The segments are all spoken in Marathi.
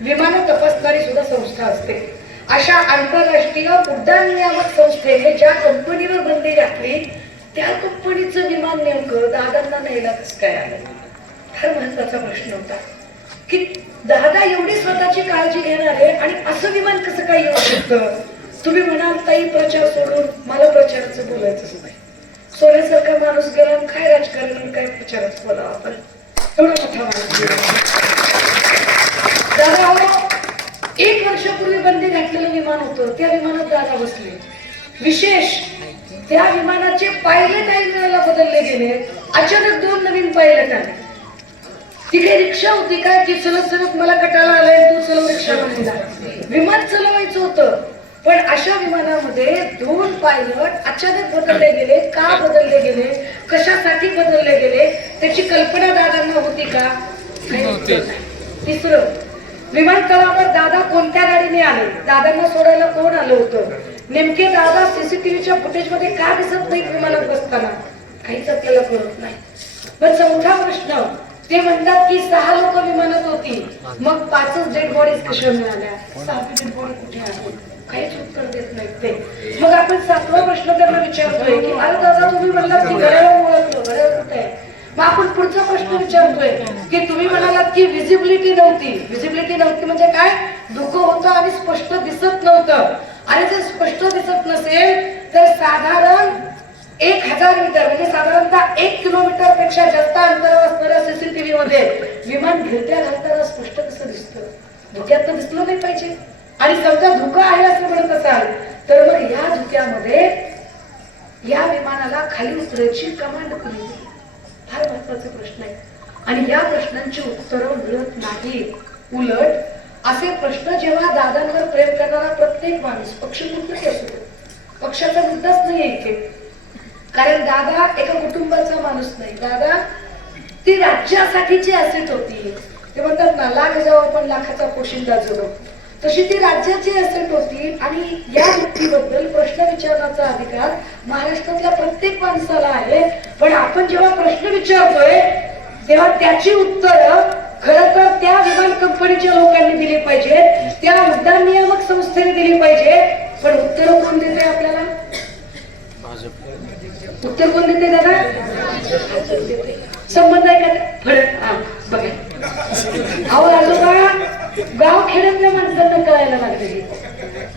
विमान तपासणारी सुद्धा संस्था असते. अशा आंतरराष्ट्रीय उड्डाण नियामक संस्थेने ज्या कंपनीवर बंदी घातली त्या कंपनीचं विमान नेमकं दादांना न्यायला कसं काय आलं? फार महत्वाचा प्रश्न होता की दादा एवढी स्वतःची काळजी घेणारे आणि असं विमान कसं काय येऊ शकतं? तुम्ही म्हणाल ताई प्रचार सोडून मला प्रचाराचं बोलायचंच नाही. सोन्यासारखा माणूस गेला काय राजकारण आणि काय प्रचाराचं बोलावं आपण? एवढा मोठा माणूस दादा 1 वर्षापूर्वी बंदी घातलेलं विमान होतं, त्या विमानात दादा बसले. विशेष त्या विमानाचे पायलट ऐन वेळेला बदलले गेले. अचानक 2 नवीन पायलट आले. ती काही रिक्षा होती काय की चलत चलत मला कटाळा आलाय तू चलव रिक्षा म्हणला. विमान चालवायचं होतं पण अशा विमानामध्ये 2 पायलट अचानक बदलले गेले. का बदलले गेले, कशासाठी बदलले गेले, त्याची कल्पना दादांना होती का? तिसरं, विमानतळावर दादा कोणत्या गाडीने आले, दादांना सोडायला कोण आलं होतं, नेमके दादा सीसीटीव्हीच्या फुटेज मध्ये का दिसत नाही विमानात बसताना, काहीच आपल्याला कळत नाही. पण चौथा प्रश्न, ते म्हणतात की 6 लोक विमानात होती मग 5च डेड बॉडीज कशा मिळाल्या, 6वी डेड बॉडी कुठे आली, काहीच उत्तर देत नाहीत ते. मग आपण 7वा प्रश्न त्यांना विचारतोय की अरे दादा तुम्ही म्हणलात की घड्याळ ओळखलं, घड्याळ कुठे आहे? मग आपण पुढचा प्रश्न विचारतोय की तुम्ही म्हणालात की विजिबिलिटी नव्हती. विजिबिलिटी नव्हती म्हणजे काय? धुकं होतं आणि स्पष्ट दिसत नव्हतं. आणि जर स्पष्ट दिसत नसेल तर साधारण 1000 मीटर म्हणजे साधारणतः 1 किलोमीटर पेक्षा जास्त अंतरावर असणाऱ्या सीसीटीव्ही मध्ये विमान गिरट्या घालताना स्पष्ट कसं दिसतं? धुक्यात तर दिसलं नाही पाहिजे. आणि समजा धुकं आहे असं म्हणत असाल तर मग या धुक्यामध्ये या विमानाला खाली उतरायची कमांड कोणी दिली? फार महत्वाचे प्रश्न आहे आणि या प्रश्नांची उत्तरं मिळत नाही. उलट असे प्रश्न जेव्हा दादांवर प्रेम करणारा प्रत्येक माणूस पक्ष कुठलाही असू दे, पक्षाचा मुद्दाच नाही इथे. कारण दादा एका कुटुंबाचा माणूस नाही. दादा ती राज्यासाठीची असेट होती. ते म्हणतात ना लाख जावं पण लाखाचा पोशिंदा जणू, तशी ती राज्याची असेट होती. आणि या व्यक्तीबद्दल प्रश्न विचारण्याचा अधिकार महाराष्ट्रातल्या प्रत्येक माणसाला आहे. पण आपण जेव्हा प्रश्न विचारतोय तेव्हा त्याची उत्तरं खरं तर त्या विमान कंपनीच्या लोकांनी दिली पाहिजे, त्या उड्डाण नियामक संस्थेने दिली पाहिजे. पण उत्तर कोण देते आपल्याला? उत्तर कोण देते दादा? संबंध आहे का? फरक बघा. अहो आजोबा गाव खेड्यातल्या माणसांना कळायला लागले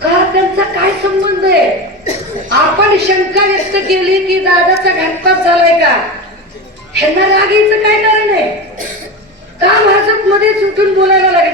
का त्यांचा काय संबंध आहे. आपण शंका व्यक्त केली की दादाचा घातपात झालाय का, ह्यांना राग यायचं काय कारण आहे? का भाजप मध्ये उठून बोलायला लागली?